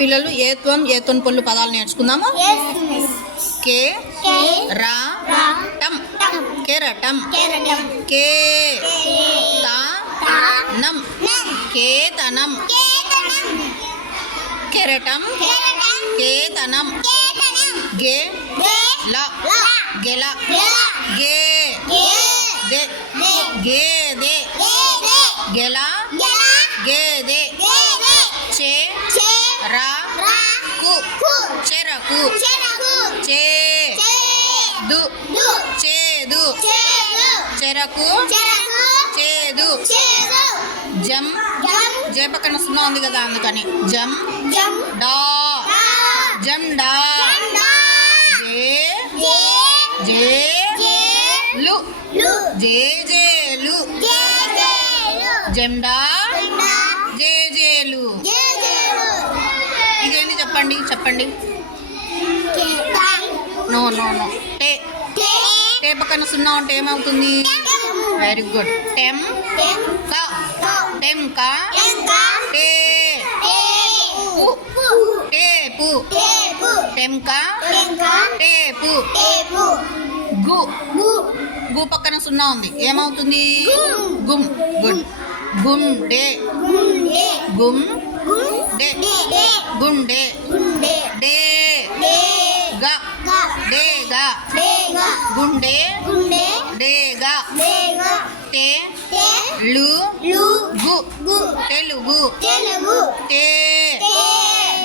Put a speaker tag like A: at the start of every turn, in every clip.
A: పిల్లలు ఏత్వం ఏతన్ పొల్లు పదాలు నేర్చుకుందాము? కే రా టం కెరటం. కే
B: తనం.
A: కేతనం. కెరటం. కేతనం. గే ల. గెల గే గే
B: గే.
A: చెరుకు
B: చెరుకు
A: చే.
B: చేదు
A: దు. చేదు. చేదు.
B: చేదు.
A: జం
B: జం.
A: జే. పక్కన సున్న ఉంది కదా అందుకని. జం.
B: జం.
A: డా. జం డా. జే జే. లు.
B: లు.
A: జే జే
B: లు.
A: జే చెప్పండి చెప్పండి. నో నో నో టే టే పక్కన సున్నా ఉంటే ఏమవుతుంది? వెరీ గుడ్ టెమ్ టెమ్ క టే టేపు
B: tepu,
A: టెమ్ క
B: tenka,
A: టేపు గు గు పక్కన సున్నా ఉంది. ఏమవుతుంది?
B: గుమ్.
A: గుమ్ గుడ్ గుమ్ డే గుమ్ డే
B: de,
A: గుండే
B: gunde,
A: డే
B: de,
A: గ
B: ga,
A: డే గ గుండె
B: గుండె
A: రేగా రేగా
B: తే
A: తే
B: లు
A: లు
B: గు
A: గు
B: తెలుగు
A: తెలుగు
B: తే
A: తే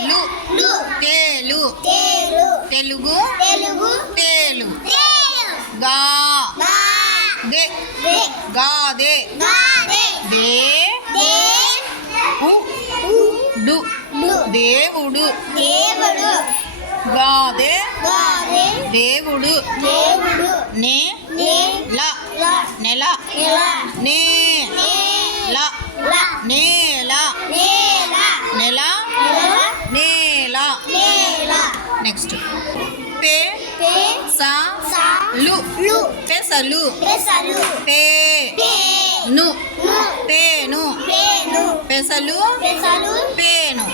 A: లు
B: లు
A: తేలు
B: తేలు
A: తెలుగు
B: తెలుగు
A: తేలు
B: తేలు
A: గా
B: గా
A: గే
B: గే
A: గా
B: దే గా
A: దే
B: దే దే
A: ఉ
B: ఉ
A: డు
B: డు
A: దేవుడు
B: దేవుడు
A: గాదే దేవుడు
B: దేవుడు,
A: నే
B: నే,
A: ల
B: ల,
A: నెల
B: నెల,
A: నే
B: నే,
A: ల
B: ల,
A: నేల
B: నేల,
A: నెల
B: నెల,
A: నేల
B: నేల,
A: నెక్స్ట్ పే
B: పే,
A: సా
B: సా,
A: లు
B: లు,
A: పెసలు పే
B: పే,
A: ను
B: ను,
A: పేను
B: పేను,
A: పెసలు పేను,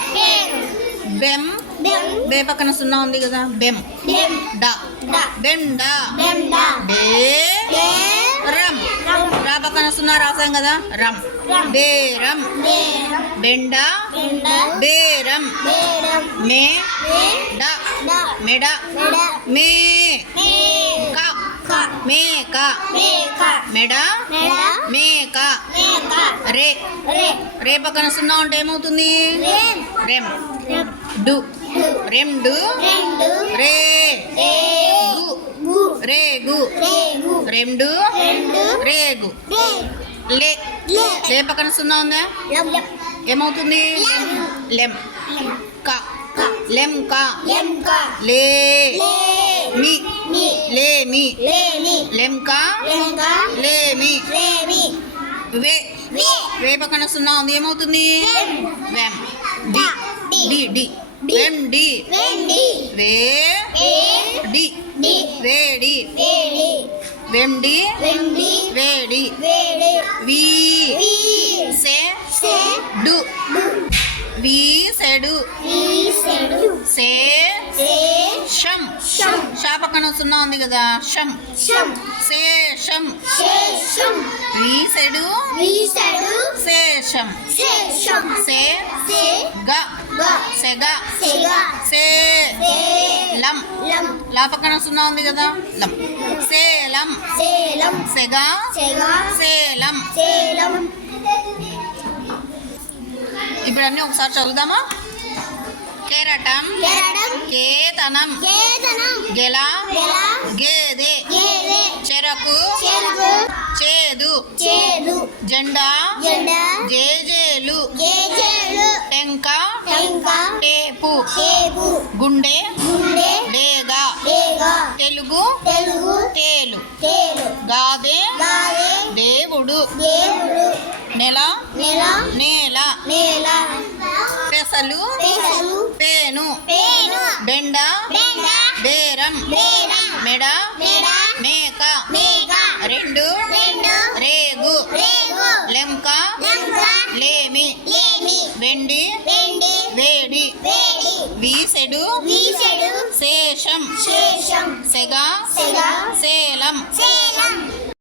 A: బెం
B: బెం,
A: పక్కన సున్నా ఉంది కదా. బెం.
B: బెం,
A: డ.
B: డ,
A: బెండ
B: బెండ,
A: బే
B: బే,
A: రమ్
B: రం,
A: పక్కన సున్నా రాసాం కదా. రమ్ బేరం బెండ బేరం మే. డ. మెడ మే
B: మేక,
A: క. మేక
B: మేక,
A: మెడ మేక రే.
B: రే,
A: పక్కన సున్నా ఉంటే ఏమవుతుంది?
B: రెం,
A: రెమ్ డు, రెండు రే రేగు
B: రేగు,
A: రెండు
B: రెండు,
A: రేగు లే
B: లే,
A: పక్కన సున్నా ఉందా? ఏమవుతుంది
B: లెం.
A: లెం
B: లెం,
A: క
B: క,
A: లెం క లే మీ లేమి
B: లేమి,
A: క లేమి
B: లేమి,
A: వే
B: వే,
A: పక్కన సున్నా ఉంది. ఏమవుతుంది?
B: వెం,
A: వెం. డి
B: డి,
A: డి.
B: వెండి,
A: వే డి. వేడి.
B: వేడి,
A: వెండి. వి. సే. డు. వి సెడు. సే. షం. పక్కన సున్నా ఉంది కదా? షం. శేషం
B: శేషం,
A: వీసెడు శేషం గ
B: గ,
A: సెగ
B: సెగ,
A: సే లం.
B: లం,
A: పక్కన సున్నా ఉంది కదా? లం. సేలం.
B: సేలం,
A: సెగ
B: సెగ,
A: సేలం.
B: సేలం,
A: ఇప్పుడు అన్నీ ఒకసారి చదువుదామా? కెరటం కేతనం గెల గేదె
B: గేదె,
A: చెరకు
B: చెరుకు,
A: చేదు
B: చేదు,
A: జెండా
B: జెండ,
A: జేజేలు టెంక, టేపు
B: టేపు,
A: గుండె.
B: గుండె,
A: డేగ.
B: డేగ,
A: తెలుగు.
B: తెలుగు,
A: తేలు.
B: తేలు,
A: గాదే.
B: గాలి,
A: దేవుడు.
B: దేవుడు,
A: నెల.
B: నెల,
A: నేల.
B: నేల,
A: పెసలు.
B: పెసలు,
A: పేను.
B: పేను,
A: బెండ.
B: బెండ,
A: బేరం.
B: బేరం,
A: మెడ.
B: మెడ,
A: మేక.
B: మేక,
A: రెండు.
B: రెండు,
A: రేగు.
B: రేగు,
A: లెంక.
B: లంక,
A: లేమి.
B: లేమి,
A: వెండి.
B: వెండి,
A: వేడి.
B: వీసెడు.
A: శేషం.
B: శేషం.
A: సెగ.
B: సెగ.
A: సేలం.
B: సేలం.